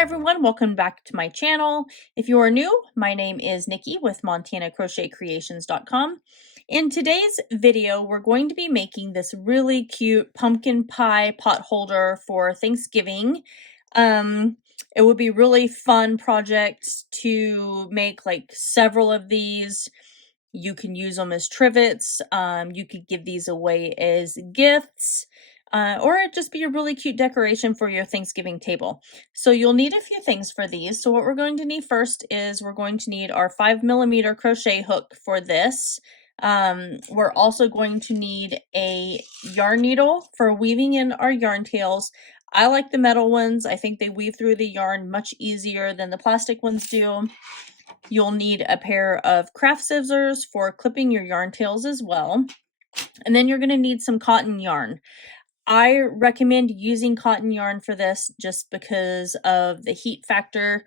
Hi everyone, welcome back to my channel. If you are new, my name is Nikki with montanacrochetcreations.com. In today's video, we're going to be making this really cute pumpkin pie pot holder for Thanksgiving. It would be really fun project to make like several of these. You can use them as trivets. You could give these away as gifts. Or it'd just be a really cute decoration for your Thanksgiving table. So you'll need a few things for these. So what we're going to need first is we're going to need our 5mm crochet hook for this. We're also going to need a yarn needle for weaving in our yarn tails. I like the metal ones. I think they weave through the yarn much easier than the plastic ones do. You'll need a pair of craft scissors for clipping your yarn tails as well. And then you're going to need some cotton yarn. I recommend using cotton yarn for this just because of the heat factor.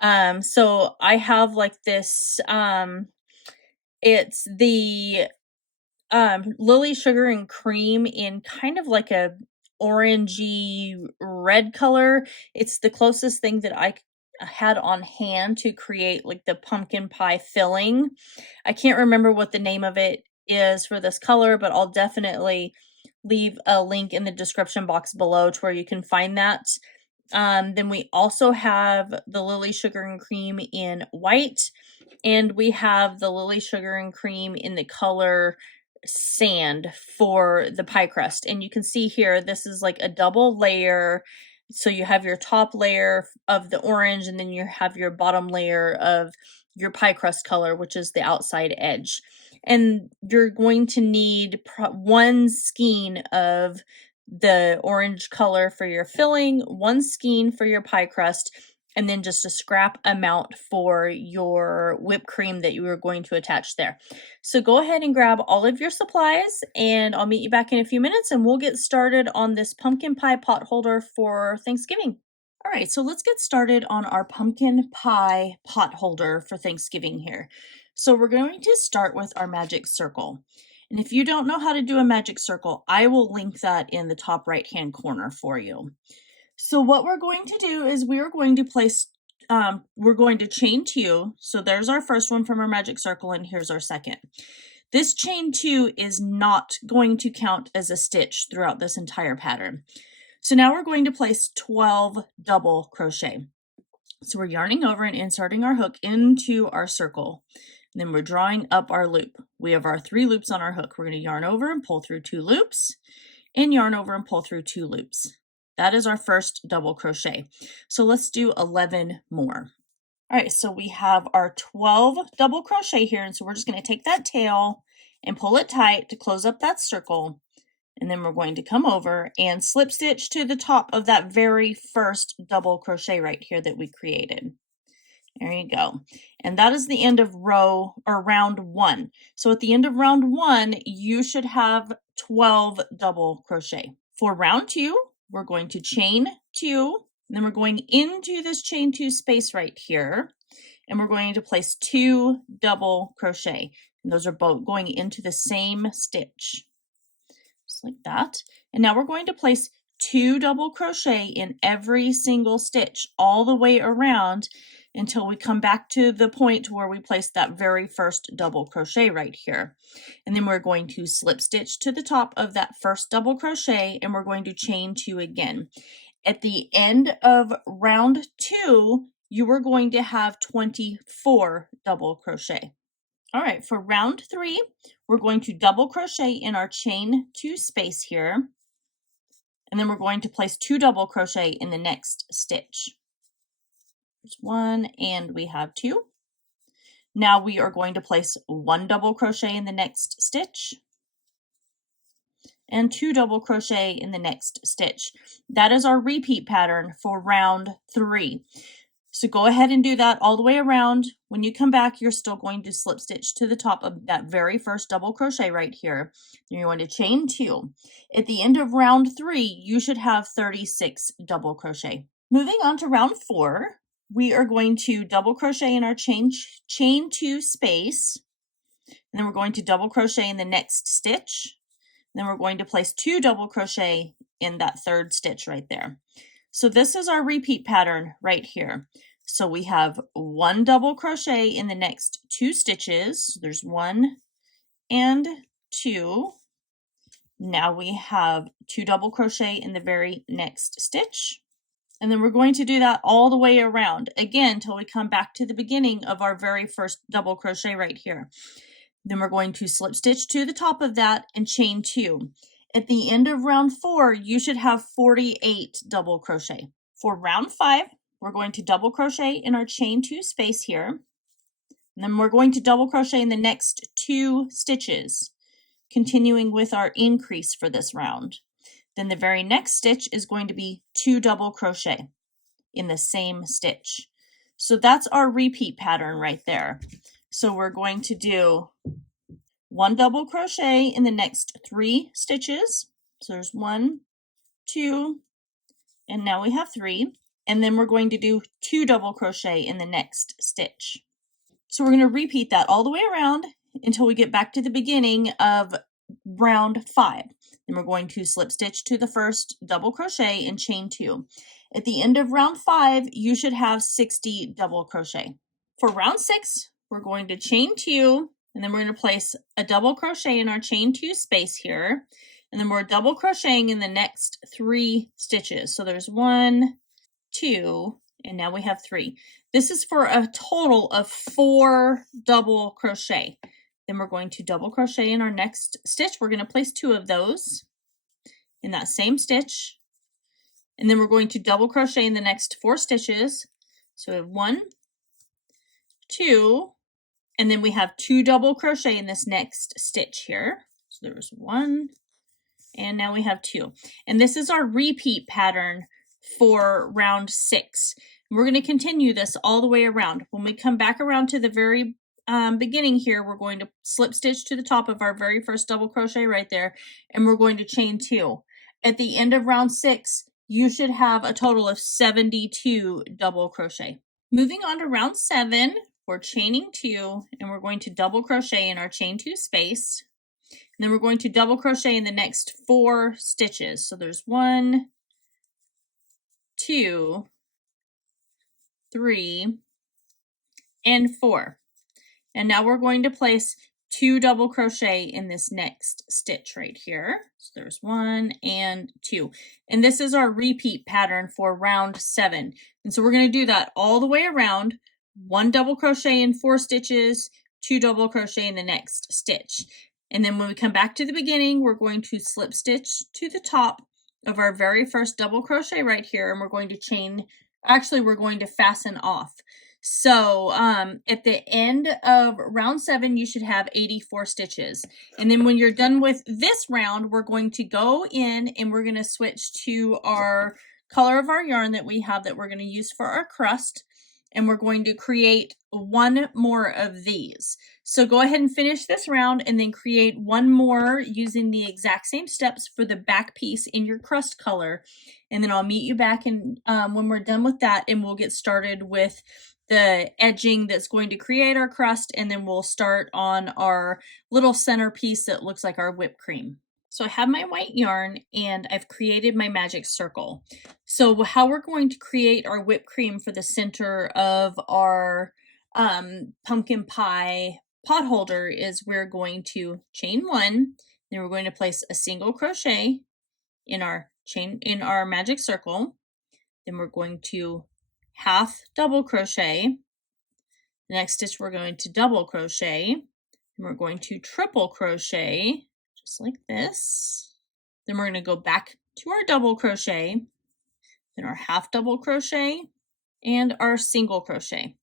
So I have like this, it's the Lily Sugar and Cream in kind of like a orangey red color. It's the closest thing that I had on hand to create like the pumpkin pie filling. I can't remember what the name of it is for this color, but I'll definitely leave a link in the description box below to where you can find that. Then we also have the Lily Sugar and Cream in white, and we have the Lily Sugar and Cream in the color sand for the pie crust. And you can see here, this is like a double layer. So you have your top layer of the orange, and then you have your bottom layer of your pie crust color, which is the outside edge. And you're going to need one skein of the orange color for your filling, one skein for your pie crust, and then just a scrap amount for your whipped cream that you are going to attach there. So go ahead and grab all of your supplies, and I'll meet you back in a few minutes and we'll get started on this pumpkin pie pot holder for Thanksgiving. All right, so let's get started on our pumpkin pie pot holder for Thanksgiving here. So we're going to start with our magic circle. And if you don't know how to do a magic circle, I will link that in the top right-hand corner for you. So what we're going to do is we're going to chain two. So there's our first one from our magic circle, and here's our second. This chain two is not going to count as a stitch throughout this entire pattern. So now we're going to place 12 double crochet. So we're yarning over and inserting our hook into our circle. And then we're drawing up our loop. We have our 3 loops on our hook. We're going to yarn over and pull through 2 loops, and yarn over and pull through 2 loops. That is our first double crochet. So let's do 11 more. All right, so we have our 12 double crochet here, and so we're just going to take that tail and pull it tight to close up that circle. And then we're going to come over and slip stitch to the top of that very first double crochet right here that we created. There you go. And that is the end of round 1. So at the end of round 1, you should have 12 double crochet. For round 2, we're going to chain 2, and then we're going into this chain 2 space right here, and we're going to place 2 double crochet. And those are both going into the same stitch. Just like that. And now we're going to place 2 double crochet in every single stitch all the way around until we come back to the point where we place that very first double crochet right here. And then we're going to slip stitch to the top of that first double crochet, and we're going to chain 2 again. At the end of round 2, you are going to have 24 double crochet. All right, for round 3, we're going to double crochet in our chain 2 space here, and then we're going to place 2 double crochet in the next stitch. There's 1, and we have 2. Now we are going to place 1 double crochet in the next stitch, and 2 double crochet in the next stitch. That is our repeat pattern for round 3. So go ahead and do that all the way around. When you come back, you're still going to slip stitch to the top of that very first double crochet right here. Then you're going to chain 2. At the end of round 3, you should have 36 double crochet. Moving on to round 4, we are going to double crochet in our chain 2 space, and then we're going to double crochet in the next stitch. Then we're going to place 2 double crochet in that third stitch right there. So this is our repeat pattern right here. So we have 1 double crochet in the next 2 stitches. There's 1 and 2. Now we have 2 double crochet in the very next stitch. And then we're going to do that all the way around again till we come back to the beginning of our very first double crochet right here. Then we're going to slip stitch to the top of that and chain 2. At the end of round 4, you should have 48 double crochet. For round 5, we're going to double crochet in our chain 2 space here. And then we're going to double crochet in the next 2 stitches, continuing with our increase for this round. Then the very next stitch is going to be 2 double crochet in the same stitch. So that's our repeat pattern right there. So we're going to do 1 double crochet in the next 3 stitches. So there's 1, 2, and now we have 3. And then we're going to do 2 double crochet in the next stitch. So we're going to repeat that all the way around until we get back to the beginning of round 5. Then we're going to slip stitch to the first double crochet and chain 2. At the end of round 5, you should have 60 double crochet. For round 6, we're going to chain 2, and then we're going to place a double crochet in our chain 2 space here, and then we're double crocheting in the next 3 stitches. So there's 1, 2, and now we have 3. This is for a total of 4 double crochet. Then we're going to double crochet in our next stitch. We're going to place 2 of those in that same stitch. And then we're going to double crochet in the next 4 stitches. So we have 1, 2, and then we have 2 double crochet in this next stitch here. So there was 1, and now we have 2. And this is our repeat pattern for round 6. We're going to continue this all the way around. When we come back around to the very beginning here, we're going to slip stitch to the top of our very first double crochet right there, and we're going to chain 2. At the end of round 6, you should have a total of 72 double crochet. Moving on to round 7, we're chaining 2, and we're going to double crochet in our chain 2 space. And then we're going to double crochet in the next 4 stitches. So there's 1, 2, 3, and 4. And now we're going to place 2 double crochet in this next stitch right here. So there's 1 and 2. And this is our repeat pattern for round 7. And so we're going to do that all the way around. 1 double crochet in 4 stitches, 2 double crochet in the next stitch. And then when we come back to the beginning, we're going to slip stitch to the top of our very first double crochet right here, and we're going to chain, actually we're going to fasten off. So at the end of round 7, you should have 84 stitches. And then when you're done with this round, we're going to go in and we're going to switch to our color of our yarn that we have that we're going to use for our crust. And we're going to create 1 more of these. So go ahead and finish this round and then create 1 more using the exact same steps for the back piece in your crust color. And then I'll meet you back in, when we're done with that, and we'll get started with the edging that's going to create our crust, and then we'll start on our little centerpiece that looks like our whipped cream. So I have my white yarn and I've created my magic circle. So how we're going to create our whipped cream for the center of our pumpkin pie potholder is we're going to chain 1, then we're going to place a single crochet in our magic circle. Then we're going to half double crochet. The next stitch we're going to double crochet, and we're going to triple crochet just like this. Then we're going to go back to our double crochet, then our half double crochet, and our single crochet.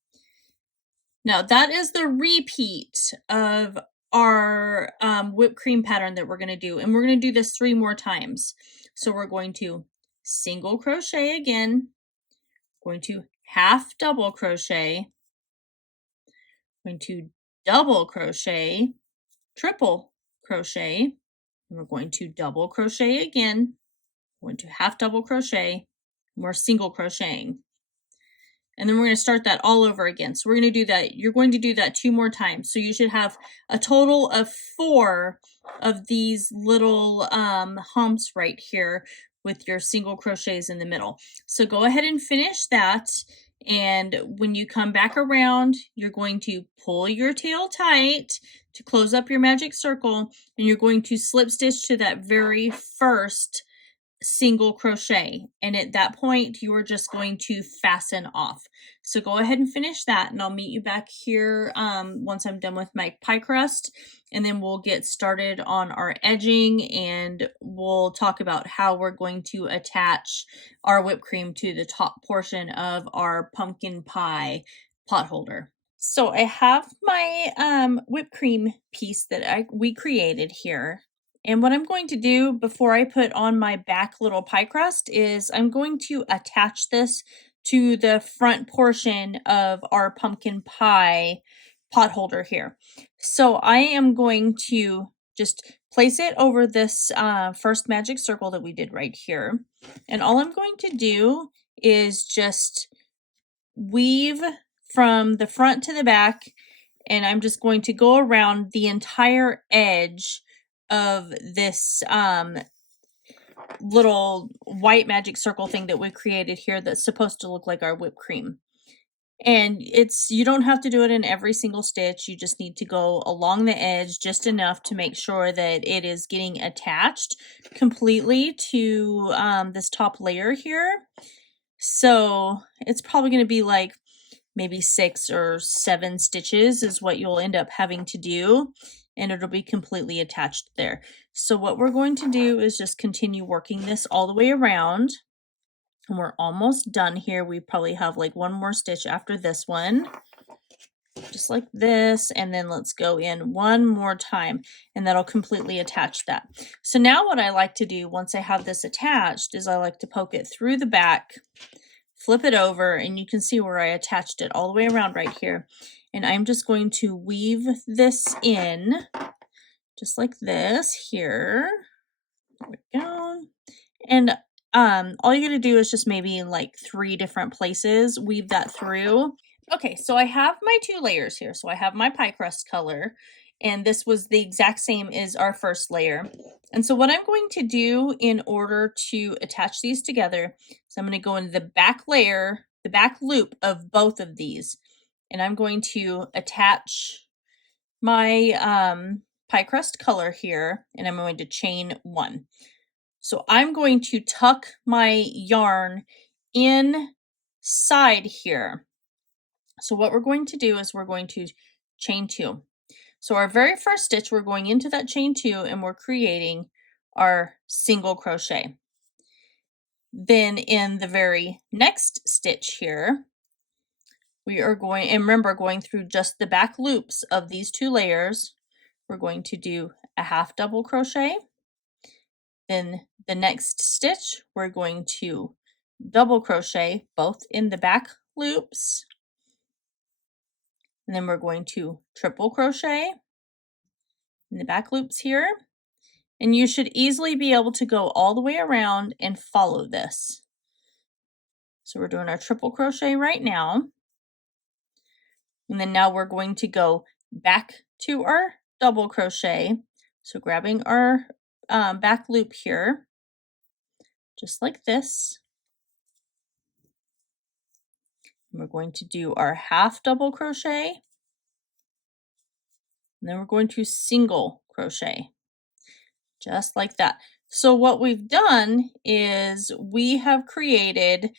Now that is the repeat of our whipped cream pattern that we're going to do, and we're going to do this 3 more times. So we're going to single crochet again, going to half double crochet, going to double crochet, triple crochet, and we're going to double crochet again, going to half double crochet, and we're single crocheting. And then we're going to start that all over again. So we're going to do that. You're going to do that 2 more times. So you should have a total of 4 of these little humps right here with your single crochets in the middle. So go ahead and finish that. And when you come back around, you're going to pull your tail tight to close up your magic circle, and you're going to slip stitch to that very first single crochet, and at that point you are just going to fasten off. So go ahead and finish that, and I'll meet you back here once I'm done with my pie crust, and then we'll get started on our edging, and we'll talk about how we're going to attach our whipped cream to the top portion of our pumpkin pie potholder. So I have my whipped cream piece that we created here. And what I'm going to do before I put on my back little pie crust is I'm going to attach this to the front portion of our pumpkin pie potholder here. So I am going to just place it over this first magic circle that we did right here. And all I'm going to do is just weave from the front to the back, and I'm just going to go around the entire edge of this little white magic circle thing that we created here that's supposed to look like our whipped cream. And you don't have to do it in every single stitch. You just need to go along the edge just enough to make sure that it is getting attached completely to this top layer here. So it's probably going to be like maybe 6 or 7 stitches is what you'll end up having to do, and it'll be completely attached there. So what we're going to do is just continue working this all the way around, and we're almost done here. We probably have like one more stitch after this one, just like this, and then let's go in one more time, and that'll completely attach that. So now what I like to do once I have this attached is I like to poke it through the back, flip it over, and you can see where I attached it all the way around right here. And I'm just going to weave this in just like this here. There we go. And all you gotta do is just maybe in like 3 different places weave that through. Okay, so I have my 2 layers here. So I have my pie crust color, and this was the exact same as our first layer. And so what I'm going to do in order to attach these together is I'm going to go into the back layer, the back loop of both of these, and I'm going to attach my pie crust color here, and I'm going to chain 1. So I'm going to tuck my yarn inside here. So what we're going to do is we're going to chain 2. So our very first stitch, we're going into that chain 2 and we're creating our single crochet. Then in the very next stitch here, we are going, and remember, going through just the back loops of these 2 layers, we're going to do a half double crochet. Then the next stitch, we're going to double crochet both in the back loops. And then we're going to triple crochet in the back loops here. And you should easily be able to go all the way around and follow this. So we're doing our triple crochet right now. And then now we're going to go back to our double crochet. So grabbing our back loop here, just like this. And we're going to do our half double crochet. And then we're going to single crochet, just like that. So what we've done is we have created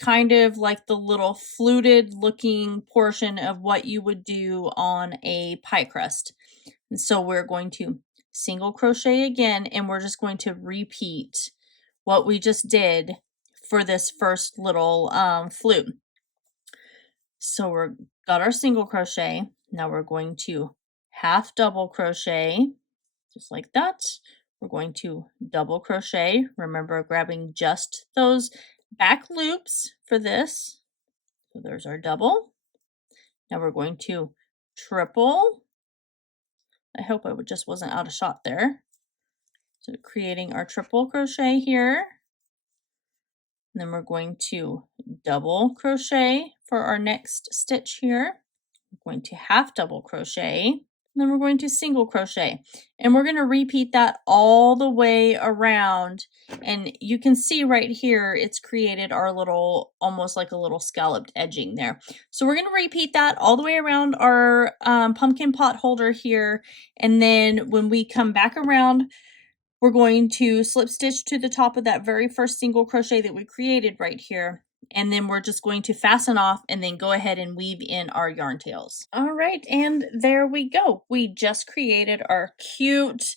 kind of like the little fluted looking portion of what you would do on a pie crust. And so we're going to single crochet again, and we're just going to repeat what we just did for this first little flute. So we're got our single crochet. Now we're going to half double crochet, just like that. We're going to double crochet. Remember, grabbing just those back loops for this. So there's our double. Now we're going to triple. I hope I just wasn't out of shot there. So creating our triple crochet here. And then we're going to double crochet for our next stitch here. We're going to half double crochet. then we're going to single crochet, and we're going to repeat that all the way around. And you can see right here it's created our little, almost like a little scalloped edging there. So we're going to repeat that all the way around our pumpkin pot holder here, and then when we come back around, we're going to slip stitch to the top of that very first single crochet that we created right here. And then we're just going to fasten off and then go ahead and weave in our yarn tails. All right, and there we go. We just created our cute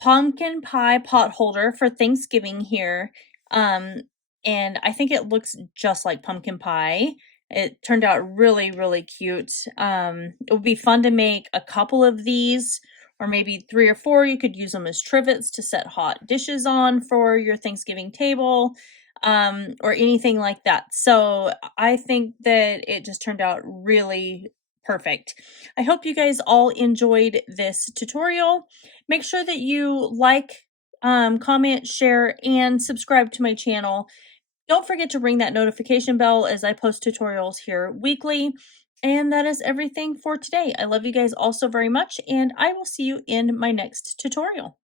pumpkin pie pot holder for Thanksgiving here. Um, and I think it looks just like pumpkin pie. It turned out really, really cute. It would be fun to make a couple of these, or maybe 3 or 4. You could use them as trivets to set hot dishes on for your Thanksgiving table, or anything like that. So I think that it just turned out really perfect. I hope you guys all enjoyed this tutorial. Make sure that you like, comment, share, and subscribe to my channel. Don't forget to ring that notification bell as I post tutorials here weekly. And that is everything for today. I love you guys all so very much, and I will see you in my next tutorial.